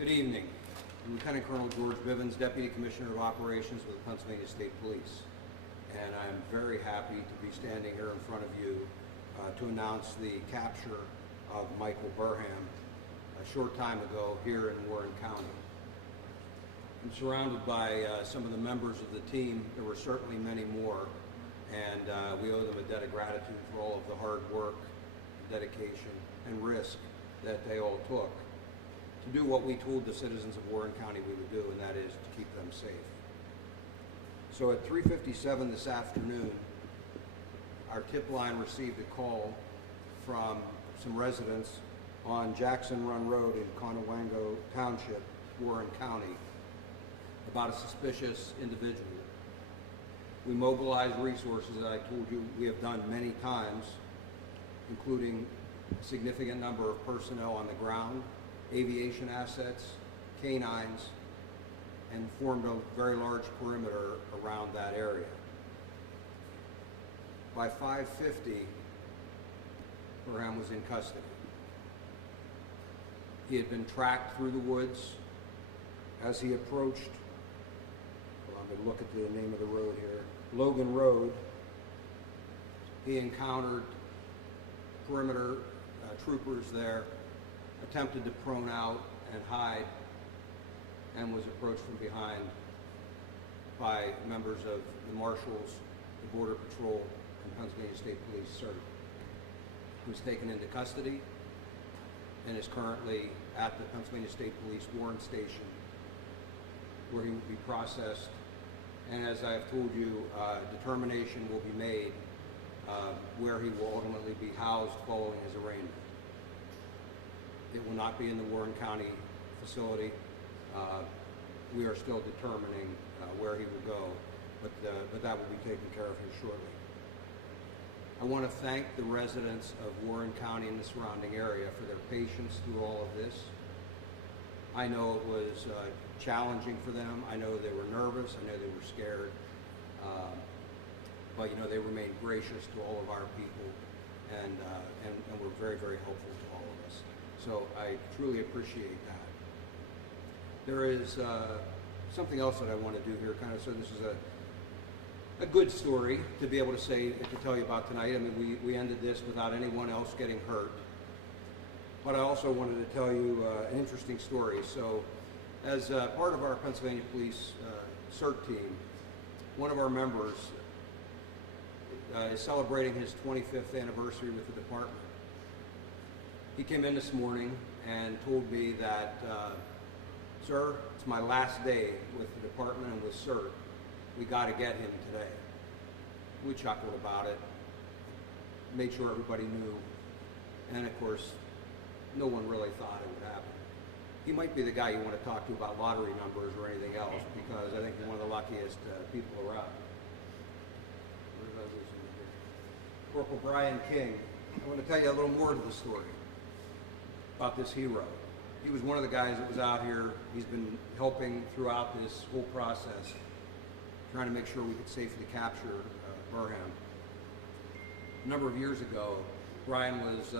Good evening. I'm Lieutenant Colonel George Bivens, Deputy Commissioner of Operations with the Pennsylvania State Police. And I'm very happy to be standing here in front of you to announce the capture of Michael Burham a short time ago here in Warren County. I'm surrounded by some of the members of the team. There were certainly many more, and we owe them a debt of gratitude for all of the hard work, dedication, and risk that they all took to do what we told the citizens of Warren County we would do, and that is to keep them safe. So at 3:57 this afternoon, our tip line received a call from some residents on Jackson Run Road in Conewango Township, Warren County, about a suspicious individual. We mobilized resources that I told you we have done many times, including a significant number of personnel on the ground, aviation assets, canines, and formed a very large perimeter around that area. By 5:50, Burham was in custody. He had been tracked through the woods. As he approached, well, I'm going to look at the name of the road here, Logan Road, he encountered perimeter troopers there, attempted to prone out and hide, and was approached from behind by members of the Marshals, the Border Patrol, and Pennsylvania State Police CERT. He was taken into custody and is currently at the Pennsylvania State Police Warren Station, where he will be processed. And as I've told you, determination will be made where he will ultimately be housed following his arraignment. It will not be in the Warren County facility. We are still determining where he will go, but that will be taken care of here shortly. I want to thank the residents of Warren County and the surrounding area for their patience through all of this. I know it was challenging for them. I know they were nervous. I know they were scared. But they remained gracious to all of our people, and were very, very helpful to all of us. So I truly appreciate that. There is something else that I want to do here, so this is a good story to be able to tell you about tonight. I mean, we ended this without anyone else getting hurt. But I also wanted to tell you an interesting story. So as part of our Pennsylvania Police CERT team, one of our members is celebrating his 25th anniversary with the department. He came in this morning and told me that, sir, it's my last day with the department and with CERT. We got to get him today. We chuckled about it, made sure everybody knew, and of course, no one really thought it would happen. He might be the guy you want to talk to about lottery numbers or anything else, because I think he's one of the luckiest people around. Corporal Brian King. I want to tell you a little more to the story about this hero. He was one of the guys that was out here. He's been helping throughout this whole process, trying to make sure we could safely capture Burham. A number of years ago, Brian was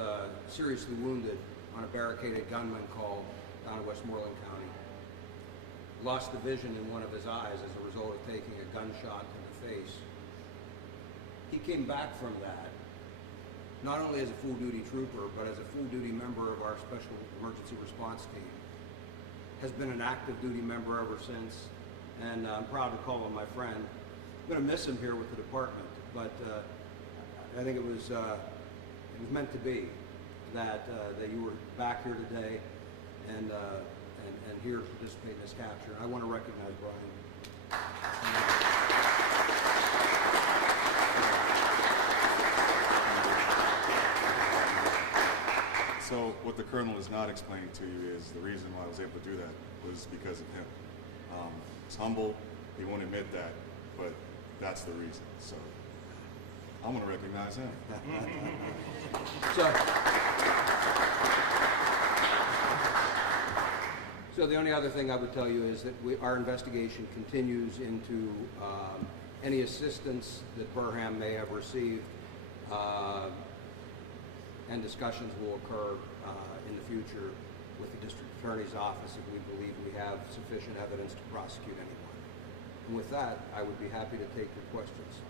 seriously wounded on a barricaded gunman call down in Westmoreland County. Lost the vision in one of his eyes as a result of taking a gunshot to the face. He came back from that, not only as a full-duty trooper, but as a full-duty member of our Special Emergency Response Team. Has been an active duty member ever since, and I'm proud to call him my friend. I'm going to miss him here with the department, but I think it was meant to be that you were back here today and here to participate in this capture. I want to recognize Brian. So what the Colonel is not explaining to you is the reason why I was able to do that was because of him. He's humble, he won't admit that, but that's the reason. So I'm going to recognize him. So the only other thing I would tell you is that our investigation continues into any assistance that Burham may have received, and discussions will occur in the future with the district attorney's office if we believe we have sufficient evidence to prosecute anyone. And with that, I would be happy to take your questions.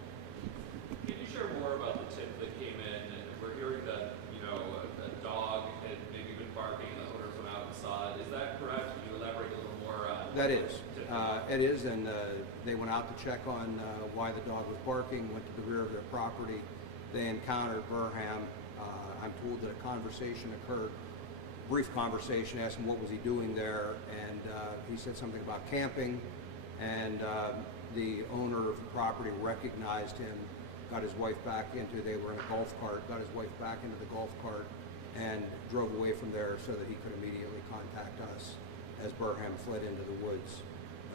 Can you share more about the tip that came in? And we're hearing that, you know, a dog had maybe been barking and the owner went out and saw it. Is that correct? Can you elaborate a little more? That is. It is, and they went out to check on why the dog was barking, went to the rear of their property. They encountered Burham. I'm told that a conversation occurred, brief conversation, asked him what was he doing there, and he said something about camping, and the owner of the property recognized him, got his wife back into, they were in a golf cart, got his wife back into the golf cart, and drove away from there so that he could immediately contact us as Burham fled into the woods,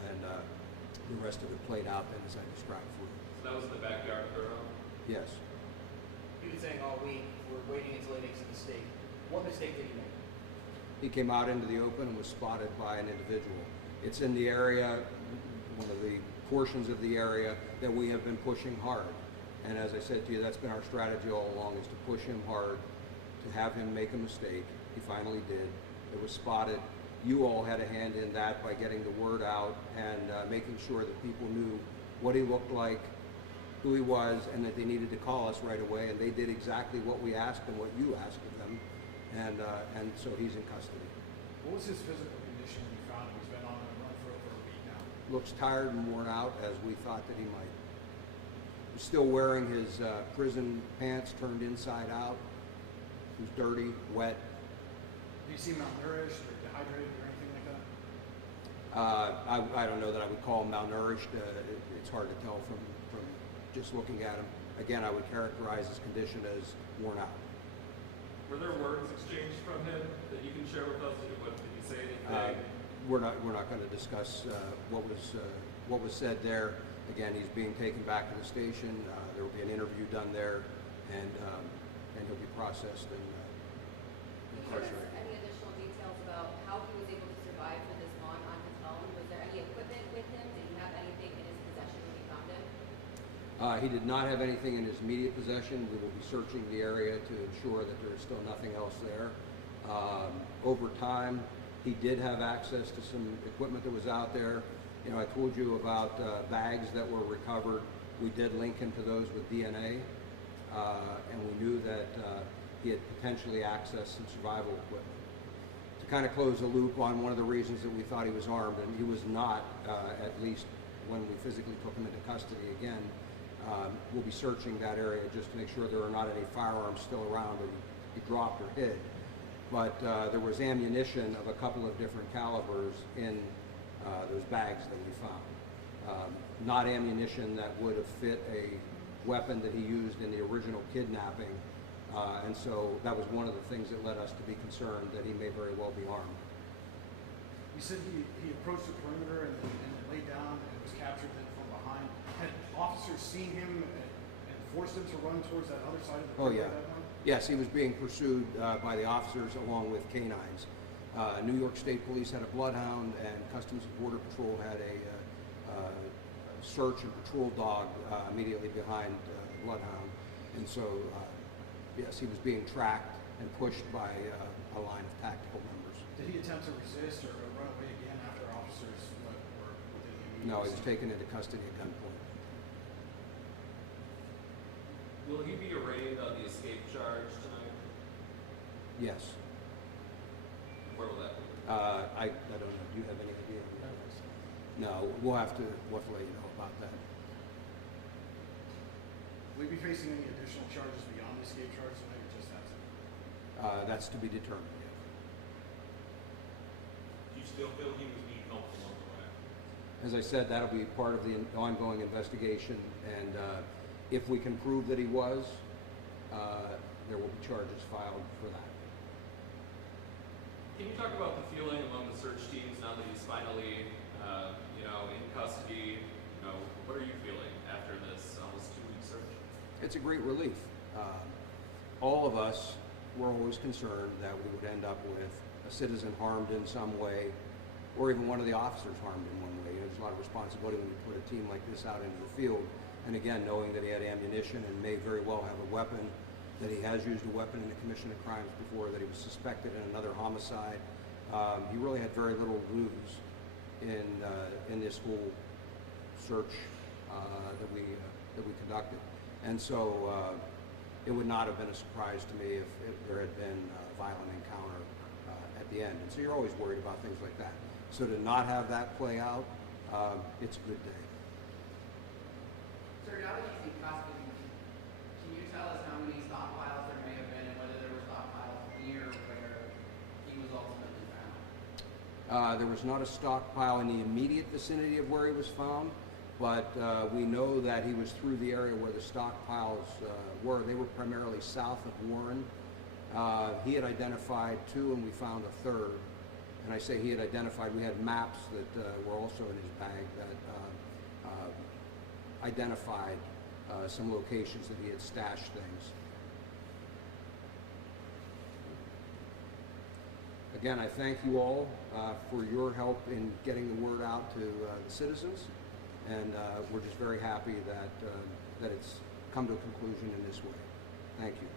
and the rest of it played out then as I described for you. So that was in the backyard of Burham? Yes. He was saying all week, we're waiting until he makes a mistake. What mistake did he make? He came out into the open and was spotted by an individual. It's in the area, one of the portions of the area that we have been pushing hard. And as I said to you, that's been our strategy all along, is to push him hard, to have him make a mistake. He finally did. It was spotted. You all had a hand in that by getting the word out and making sure that people knew what he looked like, who he was, and that they needed to call us right away. And they did exactly what we asked and what you asked of them. And so he's in custody. What was his physical condition when you found him? He's been on a run for over a week now. Looks tired and worn out, as we thought that he might. He's still wearing his prison pants turned inside out. He was dirty, wet. Do you seem malnourished or dehydrated or anything like that? I don't know that I would call him malnourished. It's hard to tell from just looking at him. Again, I would characterize his condition as worn out. Were there words exchanged from him that you can share with us? Did he say anything? We're not going to discuss what was said there. Again, he's being taken back to the station. There will be an interview done there, and he'll be processed and Can you give incarcerated. us any additional details about how he was able to survive for this long on his own? Was there any equipment with him? Did he have anything in his possession when he found him? He did not have anything in his immediate possession. We will be searching the area to ensure that there is still nothing else there. Over time, he did have access to some equipment that was out there. You know, I told you about bags that were recovered. We did link him to those with DNA, and we knew that he had potentially accessed some survival equipment. To kind of close the loop on one of the reasons that we thought he was armed, and he was not, at least when we physically took him into custody again. We'll be searching that area just to make sure there are not any firearms still around that he dropped or hid. But there was ammunition of a couple of different calibers in those bags that we found. Not ammunition that would have fit a weapon that he used in the original kidnapping. And so that was one of the things that led us to be concerned that he may very well be armed. You said he approached the perimeter and laid down and was captured then from behind. Had officers seen him and forced him to run towards that other side of the Oh, perimeter yeah. at that time? Yes, he was being pursued by the officers along with canines. New York State Police had a bloodhound, and Customs and Border Patrol had a search and patrol dog immediately behind the bloodhound. And so, yes, he was being tracked and pushed by a line of tactical members. Did he attempt to resist or run away again after officers were within the immediate No, he was vicinity? taken into custody at gunpoint. Will he be arraigned on the escape charge tonight? Yes. Where will that be? I don't know. Do you have any idea? No, we'll have to let you know about that. Will he be facing any additional charges beyond the escape charge tonight or just that? That's to be determined. Yeah. Do you still feel he was being helpful along the way? As I said, that'll be part of the ongoing investigation, and if we can prove that he was, there will be charges filed for that. Can you talk about the feeling among the search teams now that he's finally, in custody? What are you feeling after this almost 2-week search? It's a great relief. All of us were always concerned that we would end up with a citizen harmed in some way, or even one of the officers harmed in one way. There's a lot of responsibility when you put a team like this out into the field. And again, knowing that he had ammunition and may very well have a weapon, that he has used a weapon in the commission of crimes before, that he was suspected in another homicide, He really had very little to lose in this whole search that we conducted. And so it would not have been a surprise to me if there had been a violent encounter at the end. And so you're always worried about things like that. So to not have that play out, it's a good day. Sir, now that he's in custody, can you tell us how many stockpiles there may have been and whether there were stockpiles near where he was ultimately found? There was not a stockpile in the immediate vicinity of where he was found, but we know that he was through the area where the stockpiles were. They were primarily south of Warren. He had identified two, and we found a third. And I say he had identified, we had maps that were also in his bag that identified some locations that he had stashed things. Again, I thank you all for your help in getting the word out to the citizens, and we're just very happy that it's come to a conclusion in this way. Thank you.